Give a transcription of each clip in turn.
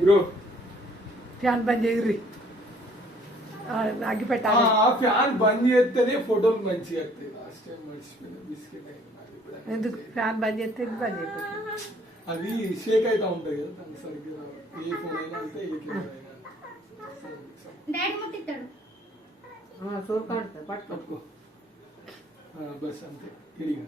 Bro fan బంద్ చేయర్రి అగ్గి పెట్టాలి fan బంద్ చేస్తేనే ఫోటోలు మంచిగా వస్తాయి లాస్ట్ టైం మర్చిపోయిన బిస్కెట్ ఎందుకు ఫ్యాన్ బంద్ చేస్తే బంద్ అయిపోతుంది అది షేక్ అవుతా ఉంటుంది కదా దాని సరిగ్గా ఏ ఫోన్ అయినా అంటే ఏ కెమెరా అయినా డాడీ ముట్టిస్తాడు పట్టుకో బస్ అంతే ఇడిగా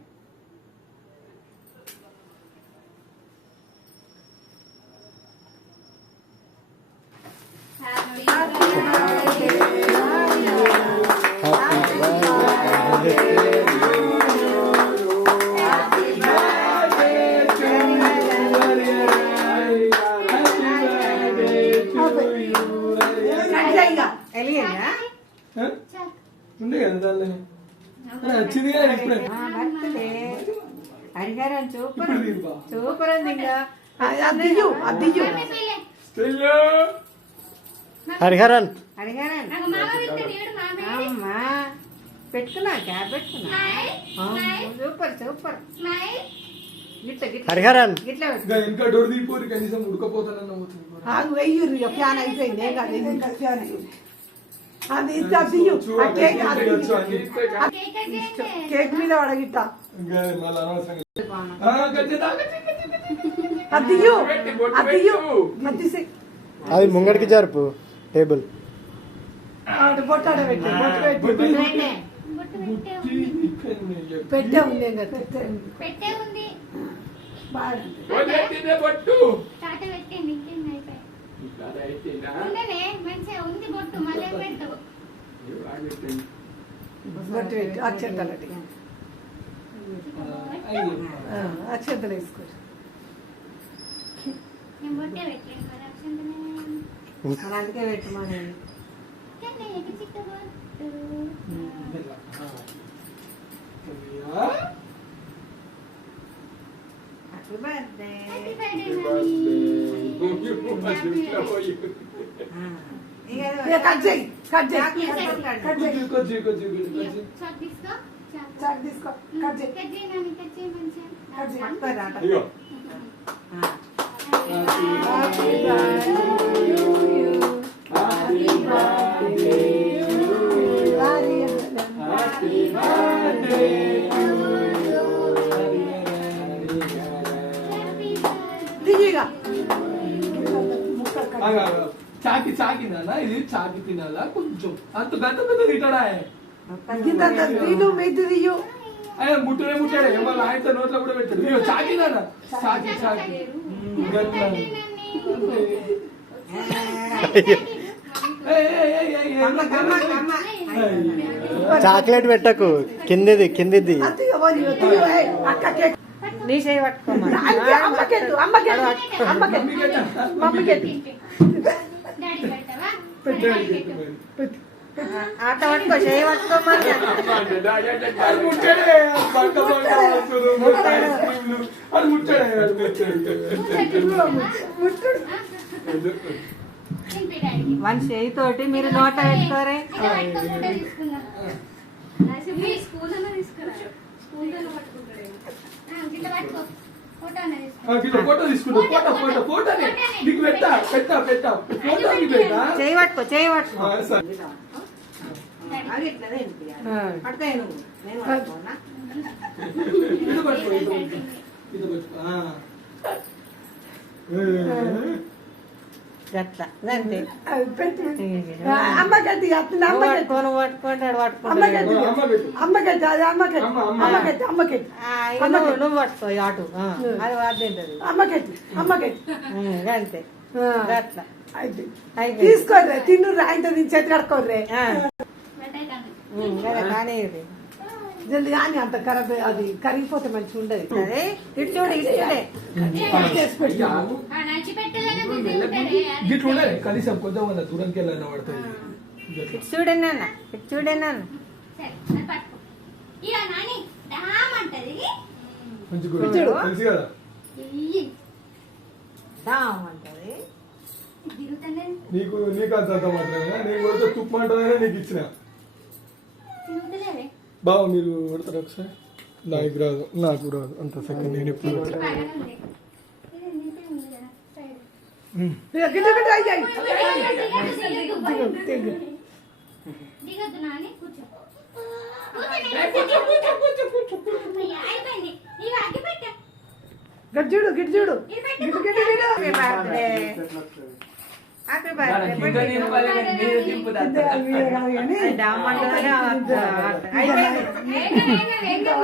ఉండే కదా దానిలో వచ్చింది కదా ఇప్పుడే హరిహరన్ సూపర్ సూపర్ ఉంది ఇంకా అద్దియు హరిహరన్ హరిహరన్ అమ్మా పెట్టుకున్నా క్యాబ్ పెట్టుకున్నా సూపర్ సూపర్ హరిహరన్ ఇంకా డోర్ తీపోరు కనీసం ఉడకపోతానన్న అవుతుంది వెయ్యి ఫ్యాన్ అయిపోయింది ఏం కాదు ఇంకా ఫ్యాన్ అయింది అది కేక్ మీద వడగిట్ట అది ముంగడికి జరుపు టేబుల్ పెట్టే ఉంది అక్షంతలు వేసుకో అందుకే పెట్టమని హ్యాపీ బర్త్డే కట్ చేయి కట్ చేయి కట్ చేయి చాక్ తీసుకో కట్ చేయి కట్ చేయి చాకి చాకి తినాలా ఇది చాకి తినాలా కొంచెం అంత గంట పెద్ద తింటాడా అయ్యా ముట్టడే ముట్టాడే ఏమో ఆయన నోట్లో కూడా పెట్టాడు ఇయ్యో చాకి నానా చాకి చాకి చాక్లెట్ పెట్టకు కిందిది కిందిది నీ చేయి పట్టుకోమా ఆట పట్టుకో చేయి పట్టుకోమని మన చేయి తోటి మీరు నోట పెట్టుకోరే ఫోటో తీసుకుంటా ఫోటో ఫోటో ఫోటోని నీకు పెట్టా పెట్టా పెట్టా ఫోటో చేయి పట్టుకో చేయి పట్టుకో అంతే అమ్మగడ్డి పట్టుకోను పట్టుకుంటాడు పట్టుకుంటాడు నువ్వు పట్టుకో అటు అది వాడుతుంటది అంతే అట్లా తీసుకోర్రే తిన్ను ఆయనతో చేతి కడుకోర్రే కానీ జల్ది కానీ అంత ఖరాబ్ అది కరిగిపోతే మంచిగా ఉండదు ఇట్లుండే ఇట్లుండే కనీసం కొంచెం దూరంకి వెళ్ళిన పడుతుంది చూడండి అన్న చూడండి అన్న తెలుసు కదా నీకు నీకు అంత మాత్రమే నేను కొడితే తుప్పు అంటేనే నీకు ఇచ్చిన బావ మీరు కొడతారు ఒకసారి నాకు రాదు నాకు రాదు అంత సెకండ్ నేను ఎప్పుడు ఇక గిట్ల గిట్ల అయ్యాయి. దిగద్దు నాని కూర్చో అయిపోయింది ఇక అగ్గి పెట్ట గట్ చూడు గిట్ చూడు గిట్ గిట్ వీడు. హ్యాపీ బర్త్డే ఇంకా నేను పల్లె మీరు దింపుతా అయిపోయింది.